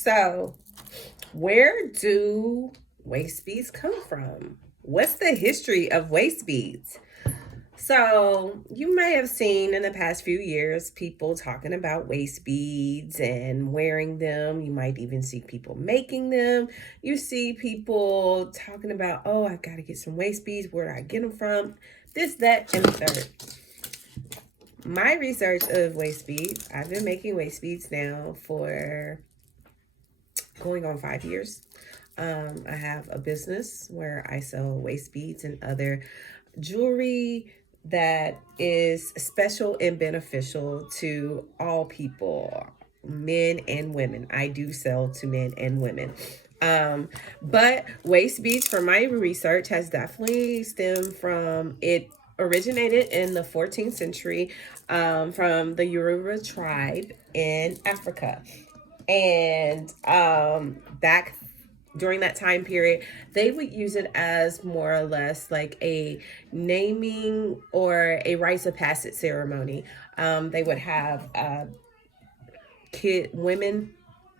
So, where do waist beads come from? What's the history of waist beads? So, you may have seen in the past few years people talking about waist beads and wearing them. You might even see people making them. You see people talking about, oh, I got to get some waist beads. Where do I get them from? This, that, and the third. My research of waist beads, I've been making waist beads now for going on 5 years. I have a business where I sell waist beads and other jewelry that is special and beneficial to all people, men and women. I do sell to men and women. But waist beads, for my research, has definitely stemmed from it originated in the 14th century from the Yoruba tribe in Africa. And back during that time period, they would use it as more or less like a naming or a rites of passage ceremony. They would have women,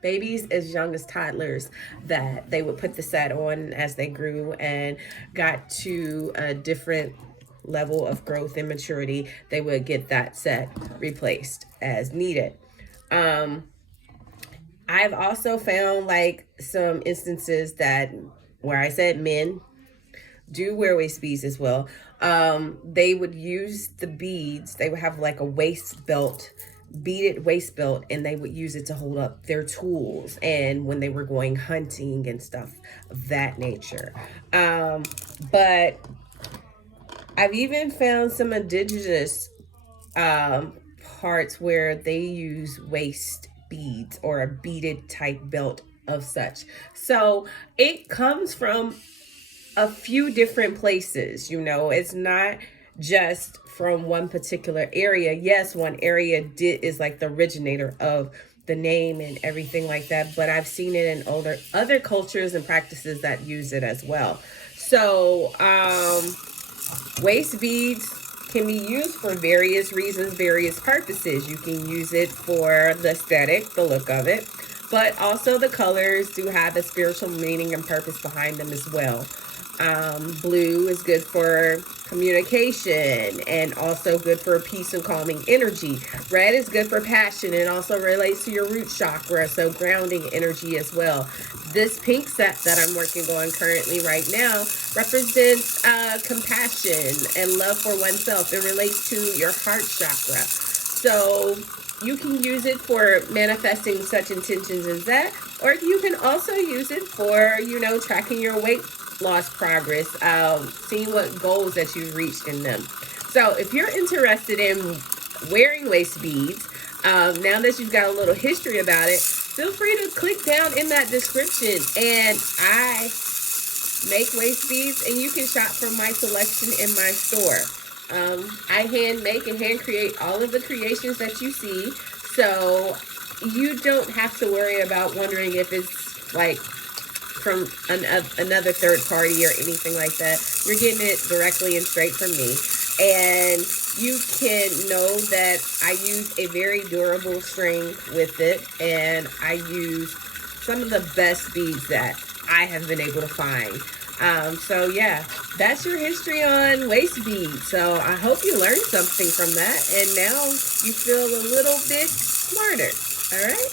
babies as young as toddlers, that they would put the set on as they grew and got to a different level of growth and maturity. They would get that set replaced as needed. I've also found like some instances that where I said men do wear waist beads as well. They would use the beads. They would have like a waist belt, beaded waist belt, and they would use it to hold up their tools and when they were going hunting and stuff of that nature. But I've even found some indigenous parts where they use waist beads or a beaded type belt of such. So it comes from a few different places. It's not just from one particular area. Yes, one area is like the originator of the name and everything like that, but I've seen it in other cultures and practices that use it as well. So waist beads can be used for various reasons, various purposes. You can use it for the aesthetic, the look of it, but also the colors do have a spiritual meaning and purpose behind them as well. Blue is good for communication and also good for peace and calming energy. Red is good for passion and also relates to your root chakra, so grounding energy as well. This pink set that I'm working on currently right now represents compassion and love for oneself. It relates to your heart chakra. So you can use it for manifesting such intentions as that, or you can also use it for, tracking your weight loss progress, seeing what goals that you've reached in them. So if you're interested in wearing waist beads, now that you've got a little history about it, feel free to click down in that description, and I make waist beads, and you can shop from my selection in my store. I hand make and hand create all of the creations that you see, so you don't have to worry about wondering if it's like from another third party or anything like that. You're getting it directly and straight from me. And you can know that I use a very durable string with it, and I use some of the best beads that I have been able to find. So yeah, that's your history on waist beads. So I hope you learned something from that, and now you feel a little bit smarter. All right.